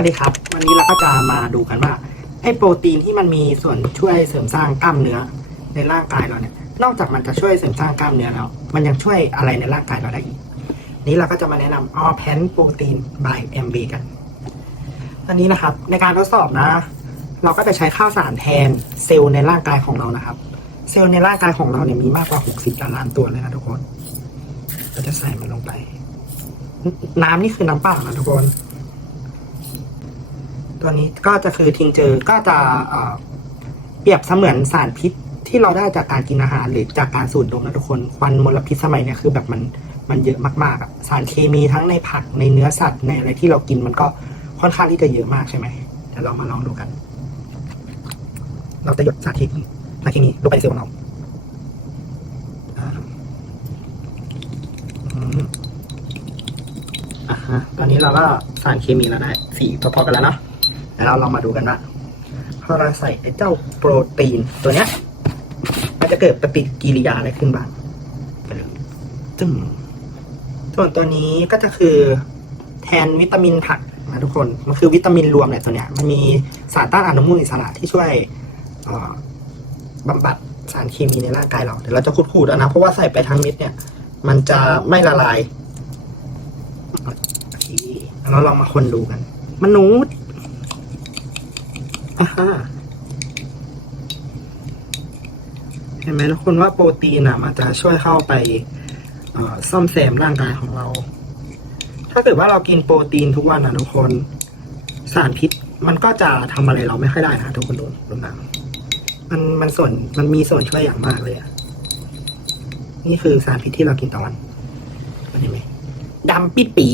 วัสดีครับวันนี้เราก็จะมาดูกันว่าไอ้โปรตีนที่มันมีส่วนช่วยเสริมสร้างกล้ามเนื้อในร่างกายเราเนี่ย นอกจากมันจะช่วยเสริมสร้างกล้ามเนื้อแล้ว มันยังช่วยอะไรในร่างกายเราได้อีก นี้เราก็จะมาแนะนำ All p a n โปรตีน by MB กันอันนี้นะครับ ในการทดสอบนะ เราก็จะใช้ข้าวสารแทนเซลล์ในร่างกายของเรานะครับ เซลล์ในร่างกายของเราเนี่ยมีมากกว่า 60ล้านล้านตัวเลยนะทุกคน เราจะใส่มันลงไป น้ำนี่คือน้ำเปล่านะทุกคน ตัวนี้ก็จะคือทิงเจอก็จะเปรียบเสมือนสารพิษที่เราได้จากการกินอาหารหรือจากการสูดดมนะทุกคนควันมลพิษสมัยนี้คือแบบมันมันเยอะมากๆสารเคมีทั้งในผักในเนื้อสัตว์ในอะไรที่เรากินมันก็ค่อนข้างที่จะเยอะมากใช่ไหมเดี๋ยวเรามาลองดูกัน เราจะหยดสารเคมีสารเคมีลงไปในเซลล์ของเราอ่อืมอะฮะตอนนี้เราก็สารเคมีแล้วได้สีพอๆกันแล้วเนาะ แล้วเราลองมาดูกันว่าพอเราใส่ไอ้เจ้าโปรตีนตัวเนี้ย มันจะเกิดปฏิกิริยาอะไรขึ้นบ้างไปเลยจึ้มส่วนตัวนี้ก็จะคือแทนวิตามินผักนะทุกคน มันคือวิตามินรวมเนี่ยตัวเนี้ย มันมีสารต้านอนุมูลอิสระที่ช่วยเอ่อบำบัดสารเคมีในร่างกายเรา เดี๋ยวเราจะขูดๆแล้วนะ เพราะว่าใส่ไปทั้งเม็ดเนี่ย มันจะไม่ละลายโอเคแล้วเราลองมาคนดูกัน มนุษย์ อ่าฮะเห็นไหมทุกคนว่าโปรตีนอะ มันจะช่วยเข้าไปออซ่อมแซมร่างกายของเรา ถ้าเกิดว่าเรากินโปรตีนทุกวันนะทุกคน สารพิษ มันก็จะทำอะไรเราไม่ค่อยได้นะทุกคนดูดูนะมันมันส่วนมันมีส่วนช่วยอย่างมากเลยอะนี่คือสารพิษที่เรากินต่อวันเห็นไหมดำปิดปี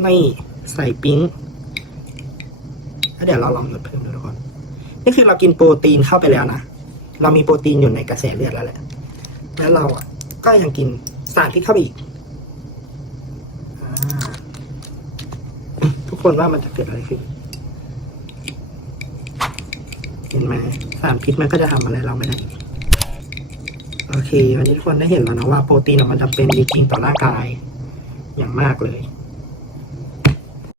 ไม่ใส่ปิ๊ง แล้วเดี๋ยวเราลองหยดเพิ่มดูทุกคน นี่คือเรากินโปรตีนเข้าไปแล้วนะ เรามีโปรตีนอยู่ในกระแสเลือดแล้วแหละ แล้วเราอะก็ยังกินสารพิษเข้าไปอีกอทุกคนว่ามันจะเกิดอะไรขึ้น เห็นไหมสารพิษมันก็จะทำอะไรเราไม่ได้ โอเค วันนี้ทุกคนได้เห็นแล้วนะว่าโปรตีนมันจะเป็นจริงๆต่อร่างกายอย่างมากเลย